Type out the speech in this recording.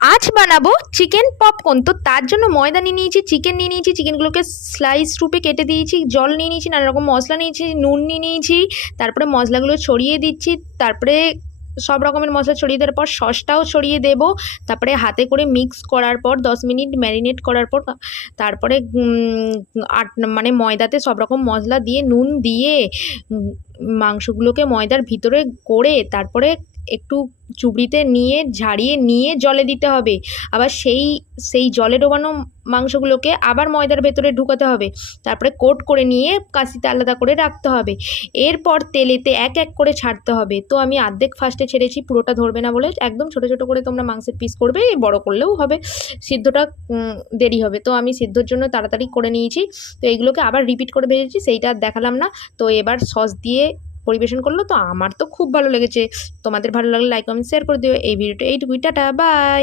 আজ বানাবো chicken popcorn. তো তার জন্য ময়দা নিয়ে নিয়েছি, চিকেন নিয়ে নিয়েছি, চিকেনগুলোকে স্লাইস রূপে কেটে দিয়েছি, জল নিয়ে নিয়েছি, নানা রকম মশলা নিয়েছি, নুন নিয়ে নিয়েছি, তারপরে মশলাগুলো ছড়িয়ে দিচ্ছি, তারপরে সব রকমের মশলা ছড়িয়ে দেওয়ার পর সসটাও ছড়িয়ে দেব, তারপরে হাতে করে মিক্স করার পর 10 মিনিট ম্যারিনেট করার পর তারপরে মানে ময়দাতে সব রকম মশলা দিয়ে নুন দিয়ে মাংসগুলোকে ময়দার ভিতরে করে তারপরে একটু চুবড়িতে নিয়ে ঝাড়িয়ে নিয়ে জলে দিতে হবে। আবার সেই জলে ডোবানো মাংসগুলোকে আবার ময়দার ভেতরে ঢুকাতে হবে, তারপরে কোট করে নিয়ে কাশিতে আলাদা করে রাখতে হবে। এরপর তেলেতে এক এক করে ছাড়তে হবে। তো আমি অর্ধেক ফার্স্টে ছেড়েছি, পুরোটা ধরবে না বলে একদম ছোটো ছোটো করে তোমরা মাংসের পিস করবে, বড় করলেও হবে, সিদ্ধটা দেরি হবে। তো আমি সিদ্ধর জন্য তাড়াতাড়ি করে নিয়েছি। তো এইগুলোকে আবার রিপিট করে ভেজেছি, সেইটা আর দেখালাম না। তো এবার সস দিয়ে পরিবেশন করলো। তো আমার তো খুব ভালো লেগেছে। তোমাদের ভালো লাগলে লাইক কমেন্ট শেয়ার করে দিও। এই ভিডিওটা এইটুকুই, টাটা বাই।